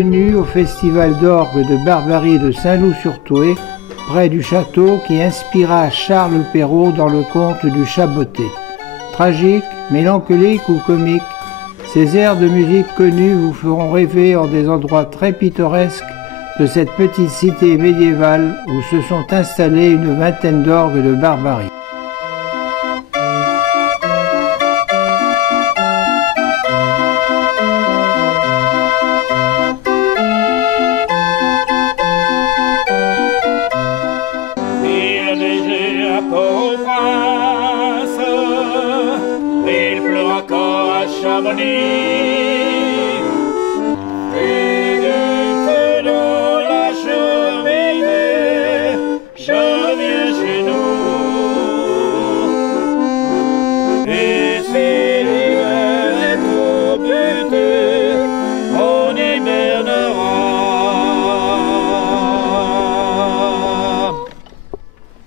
tenu au festival d'orgue de Barbarie de Saint-Loup-sur-Thouet, près du château qui inspira Charles Perrault dans le conte du Chat botté. Tragique, mélancolique ou comique, ces airs de musique connus vous feront rêver en des endroits très pittoresques de cette petite cité médiévale où se sont installées une vingtaine d'orgues de Barbarie.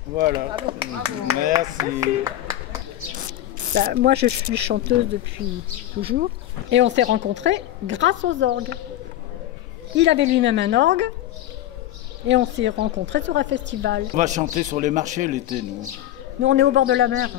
Voilà, merci. Moi, je suis chanteuse depuis toujours et on s'est rencontrés grâce aux orgues. Il avait lui-même un orgue et on s'est rencontrés sur un festival. On va chanter sur les marchés l'été, nous. Nous, on est au bord de la mer.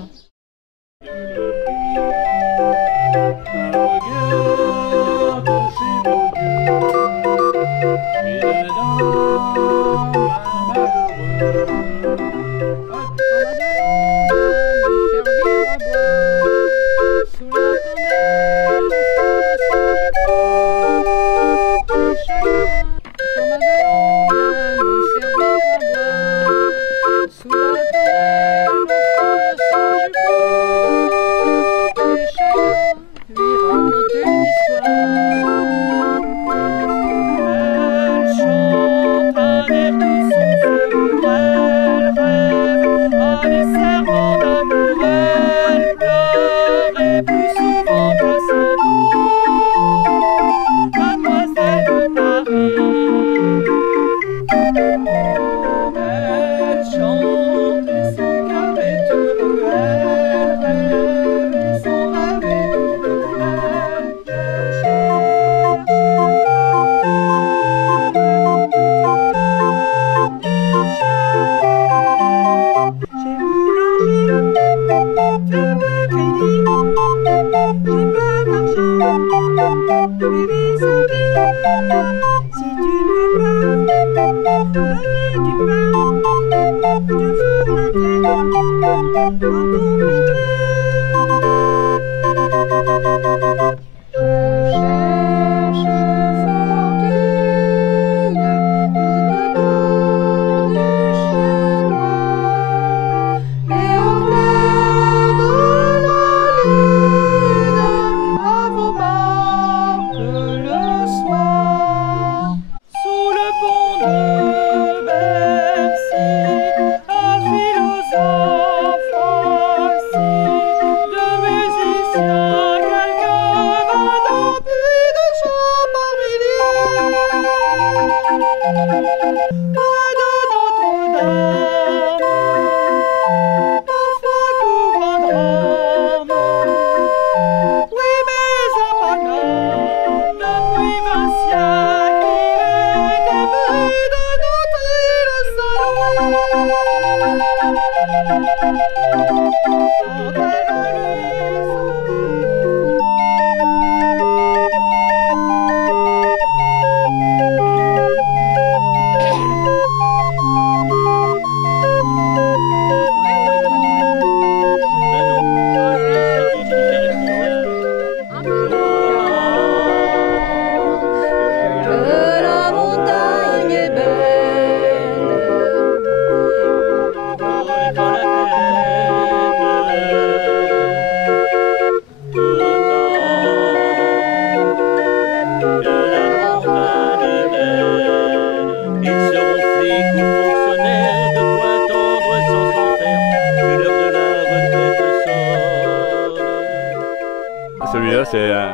Celui-là,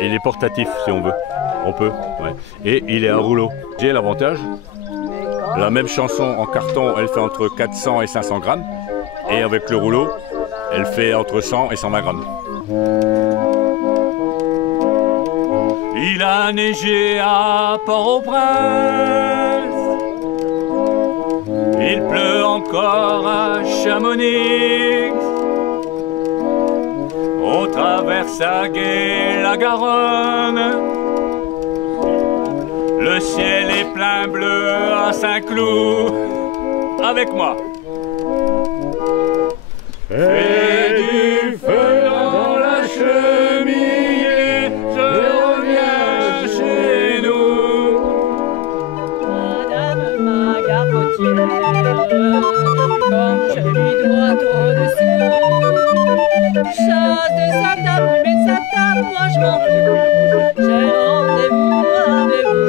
il est portatif si on veut. On peut, ouais. Et il est un rouleau. J'ai l'avantage, la même chanson en carton, elle fait entre 400 et 500 grammes. Et avec le rouleau, elle fait entre 100 et 120 grammes. Il a neigé à Port-au-Prince, il pleut encore à Chamonix. On traverse à gué la Garonne, le ciel est plein bleu à Saint-Cloud. Avec moi. Fais du feu dans la cheminée, je reviens chez nous. Madame ma gargotière, comme je lui dois au-dessus. Chasse de sa table, mais de sa table, moi je m'en fous. J'ai rendez-vous avec vous.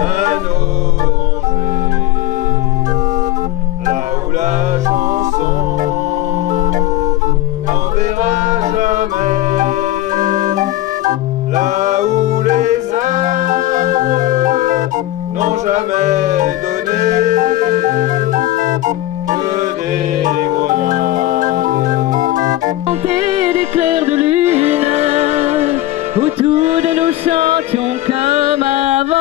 Un oranger, là où la chanson n'enverra jamais, là où les arbres n'ont jamais donné que des grenades. Chanter des clairs de lune, autour de nous chantions comme avant,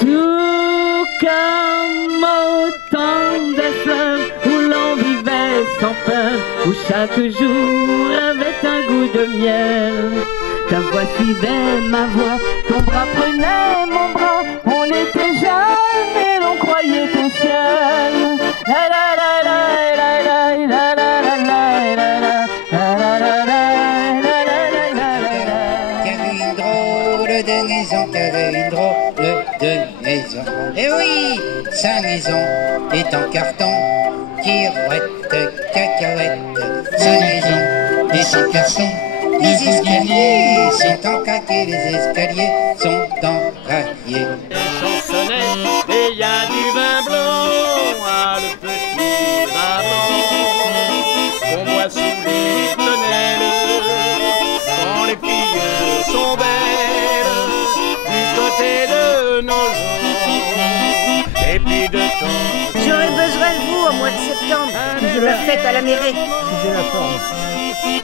sous comme autant de fleurs où l'on vivait sans peur, où chaque jour avait un goût de miel. Ta voix suivait ma voix, ton bras prenait mon bras, on était jeunes et l'on croyait au ciel. La la la la la la la la la la la la la la. De maison, qui avait une drôle de maison. Et oui, sa maison est en carton, girouette, cacahuète. Sa maison est en carton, les escaliers sont en caquet, les escaliers sont en cahier. Des chansonnettes et il y a du vin blanc, ah, le petit vin blanc qu'on boit sous les tonnelles quand les filles sont belles du côté de nos gens. Et puis de temps, j'aurais besoin de vous au mois de septembre, je la fête à la mairie. J'ai la forme.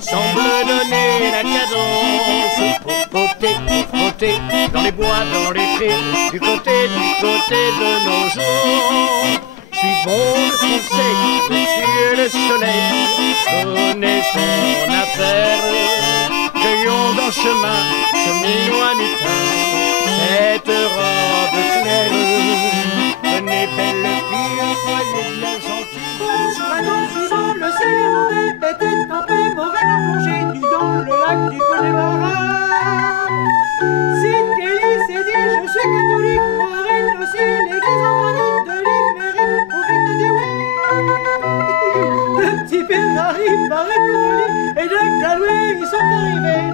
semble donner la cadence pour fauter dans les bois, dans les prés, du côté de nos jours. Suivons le conseil, monsieur le soleil, connaît son affaire. Cueillons dans le chemin ce minois mutin, cette robe claire. Venez belle fille, soyez bien gentille. Dans le ciel, était campé, mauvais à plonger, nu dans le lac du Connemara. Si Kelly s'est dit, je suis catholique, Maureen aussi, l'église en granit de l'Imérique, au Vic de Dewey. Le petit Ferrari paraît poli, et Jack Galway, ils sont arrivés.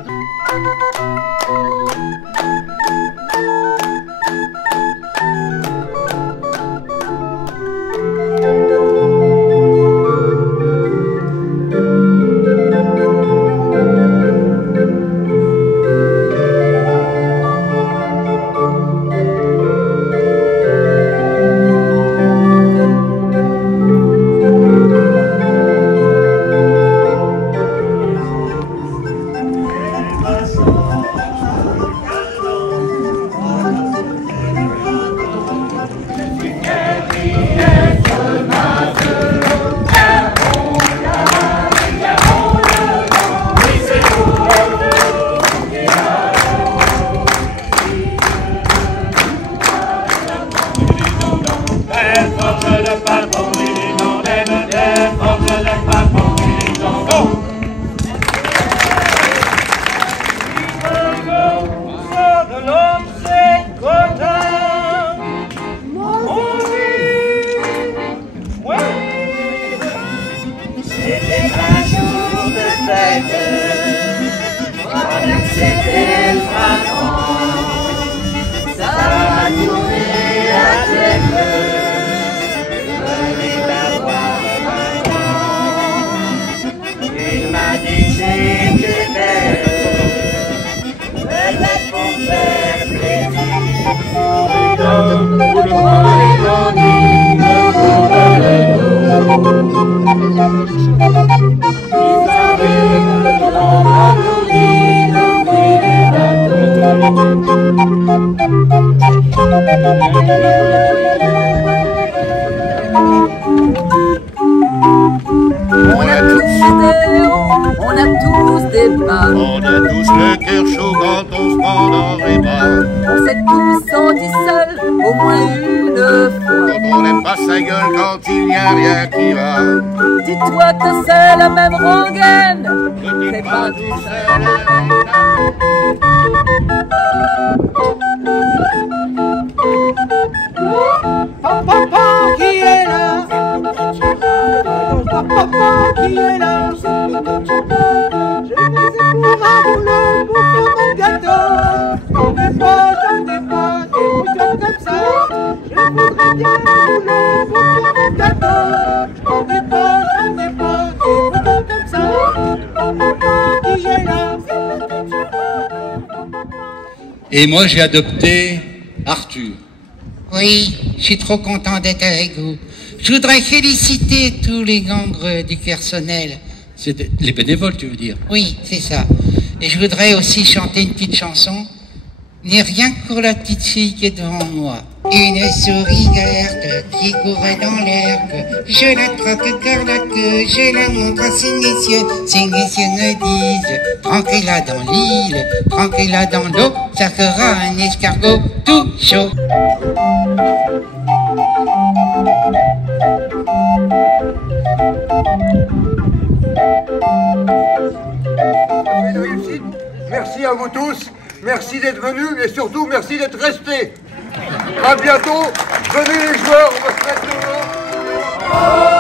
On a tous des bas. On a tous le cœur chaud quand on se prend dans les bras. On s'est tous sentis seuls au moins une fois. Quand on n'aime pas sa gueule, quand il n'y a rien qui va. Dis-toi que c'est la même rengaine. C'est pas tout seul. Papa qui est là, papa qui est là. Je faisais pour un boulot pour faire mon gâteau. J'en ai pas des boutons comme ça. Je voudrais bien un boulot pour faire mon gâteau. J'en ai pas des boutons comme ça. Papa qui est là. Et moi j'ai adopté Arthur. Oui, je suis trop content d'être avec vous. Je voudrais féliciter tous les membres du personnel. Les bénévoles, tu veux dire? Oui, c'est ça. Et je voudrais aussi chanter une petite chanson. Ni rien que pour la petite fille qui est devant moi. Une souris verte qui courait dans l'herbe. Je la traque par la queue, je la montre à ces messieurs. Ces messieurs me disent, tranquille là dans l'île, tranquille là dans l'eau, ça fera un escargot tout chaud. Merci à vous tous, merci d'être venus et surtout merci d'être restés. À bientôt, venez les joueurs, on va se mettre dehors.